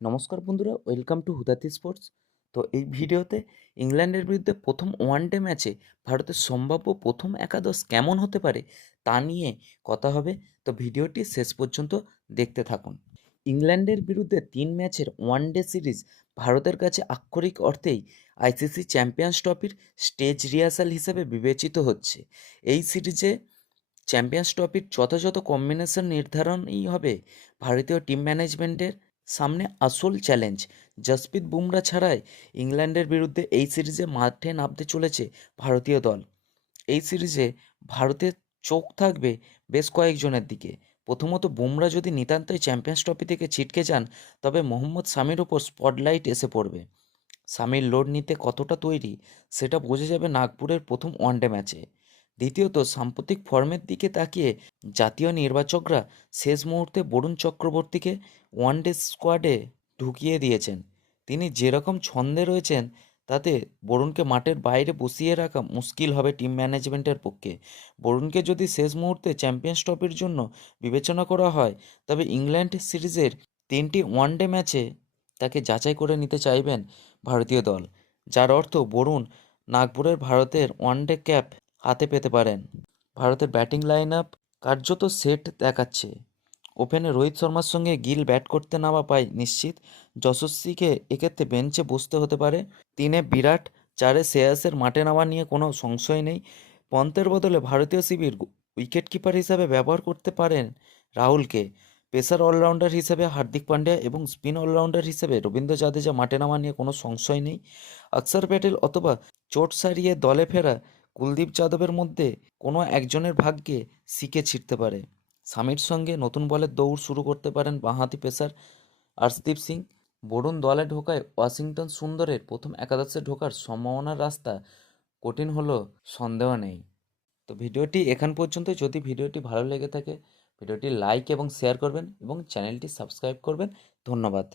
নমস্কার বন্ধুরা, welcome to হুদাতি sports. তো এই ভিডিওতে ইংল্যান্ডের বিরুদ্ধে প্রথম ওয়ানডে ম্যাচে ভারতের সম্ভাব্য প্রথম একাদশ কেমন হতে পারে তা নিয়ে কথা হবে। তো ভিডিওটি শেষ পর্যন্ত দেখতে থাকুন। ইংল্যান্ডের বিরুদ্ধে 3 ম্যাচের ওয়ানডে সিরিজ ভারতের কাছে আক্ষরিক অর্থেই আইসিসি চ্যাম্পিয়ন্স ট্রফির স্টেজ রিহার্সাল হিসেবে বিবেচিত হচ্ছে। এই সিরিজে চ্যাম্পিয়ন্স ট্রফির যথাযথ কম্বিনেশন নির্ধারণই হবে ভারতীয় টিম ম্যানেজমেন্টের সামনে আসল চ্যালেঞ্জ। জসপ্রীত বুমরা ছাড়াই ইংল্যান্ডের বিরুদ্ধে এই সিরিজে মাঠে নামতে চলেছে ভারতীয় দল। এই সিরিজে ভারতের চোখ থাকবে বেশ কয়েকজনের দিকে। প্রথমত, বুমরা যদি নিতান্তই চ্যাম্পিয়ন্স ট্রফি থেকে ছিটকে যান, তবে মোহাম্মদ শামির ওপর স্পটলাইট এসে পড়বে। শামির লোড নিতে কতটা তৈরি সেটা বোঝা যাবে নাগপুরের প্রথম ওয়ানডে ম্যাচে। দ্বিতীয়ত, সাম্প্রতিক ফর্মের দিকে তাকিয়ে জাতীয় নির্বাচকরা শেষ মুহূর্তে বরুণ চক্রবর্তীকে ওয়ানডে স্কোয়াডে ঢুকিয়ে দিয়েছেন। তিনি যেরকম ছন্দে রয়েছেন তাতে বরুণকে মাঠের বাইরে বসিয়ে রাখা মুশকিল হবে টিম ম্যানেজমেন্টের পক্ষে। বরুণকে যদি শেষ মুহূর্তে চ্যাম্পিয়ন্স ট্রফির জন্য বিবেচনা করা হয়, তবে ইংল্যান্ড সিরিজের 3টি ওয়ানডে ম্যাচে তাকে যাচাই করে নিতে চাইবেন ভারতীয় দল, যার অর্থ বরুণ নাগপুরের ভারতের ওয়ানডে ক্যাপ হাতে পেতে পারেন। ভারতের ব্যাটিং লাইন আপ কার্যত সেট দেখাচ্ছে। ওপেনে রোহিত শর্মার সঙ্গে গিল ব্যাট করতে নামা পায় নিশ্চিত। যশস্বীকে এক্ষেত্রে বেঞ্চে বসতে হতে পারে। 3-এ বিরাট, 4-এ শ্রেয়াসের মাঠে নামা নিয়ে কোনো সংশয় নেই। পন্তের বদলে ভারতীয় শিবির উইকেট কিপার হিসাবে ব্যবহার করতে পারেন রাহুলকে। পেসার অলরাউন্ডার হিসেবে হার্দিক পান্ডিয়া এবং স্পিন অলরাউন্ডার হিসেবে রবীন্দ্র জাদেজা মাঠে নামা নিয়ে কোনো সংশয় নেই। অক্ষর প্যাটেল অথবা চোট সারিয়ে দলে ফেরা কুলদীপ যাদবের মধ্যে কোনো একজনের ভাগ্যে শিকে ছিটতে পারে। শামির সঙ্গে নতুন বলের দৌড় শুরু করতে পারেন বাঁহাতি পেসার আর্শদীপ সিং। বরুণ দলে ঢোকায় ওয়াশিংটন সুন্দরের প্রথম একাদশে ঢোকার সম্ভাবনার রাস্তা কঠিন হলেও সন্দেহ নেই। তো ভিডিওটি এখান পর্যন্ত। যদি ভিডিওটি ভালো লেগে থাকে ভিডিওটি লাইক এবং শেয়ার করবেন এবং চ্যানেলটি সাবস্ক্রাইব করবেন। ধন্যবাদ।